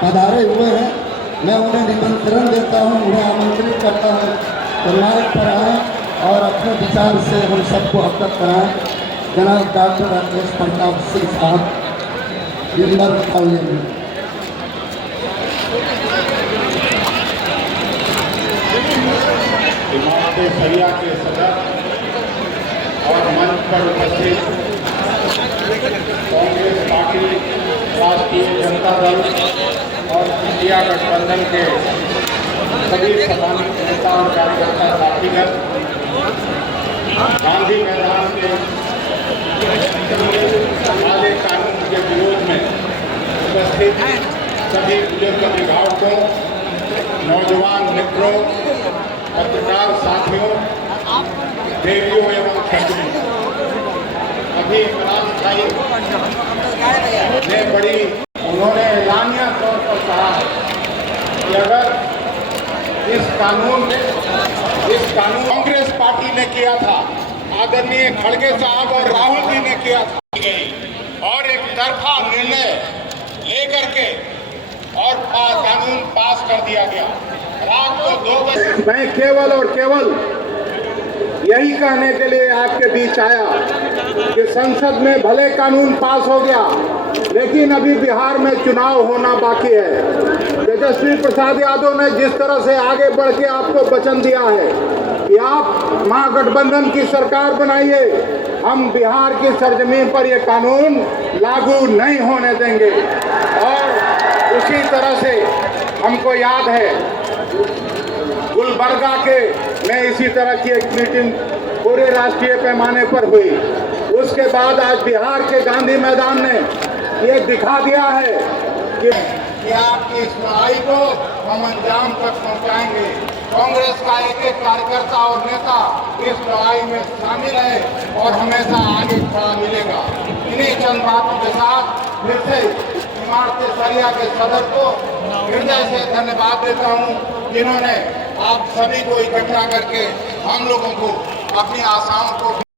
पधारे हुए हैं, मैं उन्हें निमंत्रण देता हूं, उन्हें आमंत्रित करता हूं तो माइक पर आएँ और अपने विचार से हम सबको अवगत कराएं। जनाब डॉक्टर राकेश प्रताप सिंह साहब, मेंबर पार्लियामेंट। इमारत सरिया के सदर और मंच पर उपस्थित कांग्रेस पार्टी, राष्ट्रीय जनता दल और इंडिया गठबंधन के सभी सम्मानित नेता और कार्यकर्ता साथीगण, गांधी मैदान के काले कानून के विरोध में उपस्थित सभी बुजुर्ग अभिभावकों, नौजवान मित्रों, पत्रकार साथियों, देवियों एवं छत्रियों, अभी इमरान भाई ने उन्होंने ऐलानिया तौर पर कहा कि अगर इस कानून कांग्रेस पार्टी ने किया था, आदरणीय खड़गे साहब और राहुल जी ने किया था, और एक तरफा निर्णय लेकर के और कानून पास कर दिया गया। रात को 2 बजे मैं केवल और केवल यही कहने के लिए आपके बीच आया कि संसद में भले कानून पास हो गया, लेकिन अभी बिहार में चुनाव होना बाकी है। तेजस्वी प्रसाद यादव ने जिस तरह से आगे बढ़ के आपको वचन दिया है कि आप महागठबंधन की सरकार बनाइए, हम बिहार की सरजमीन पर यह कानून लागू नहीं होने देंगे। और उसी तरह से हमको याद है गुलबर्गा में इसी तरह की एक मीटिंग पूरे राष्ट्रीय पैमाने पर हुई। उसके बाद आज बिहार के गांधी मैदान ने ये दिखा दिया है कि आपकी इस लड़ाई को हम अंजाम तक पहुंचाएंगे। कांग्रेस का एक एक कार्यकर्ता और नेता इस लड़ाई में शामिल है और हमेशा आगे खड़ा मिलेगा। इन्हीं चंद बातों के साथ फिर से इमारत सरिया के सदर को हृदय से धन्यवाद देता हूं, जिन्होंने आप सभी को इकट्ठा करके हम लोगों को अपनी आशाओं को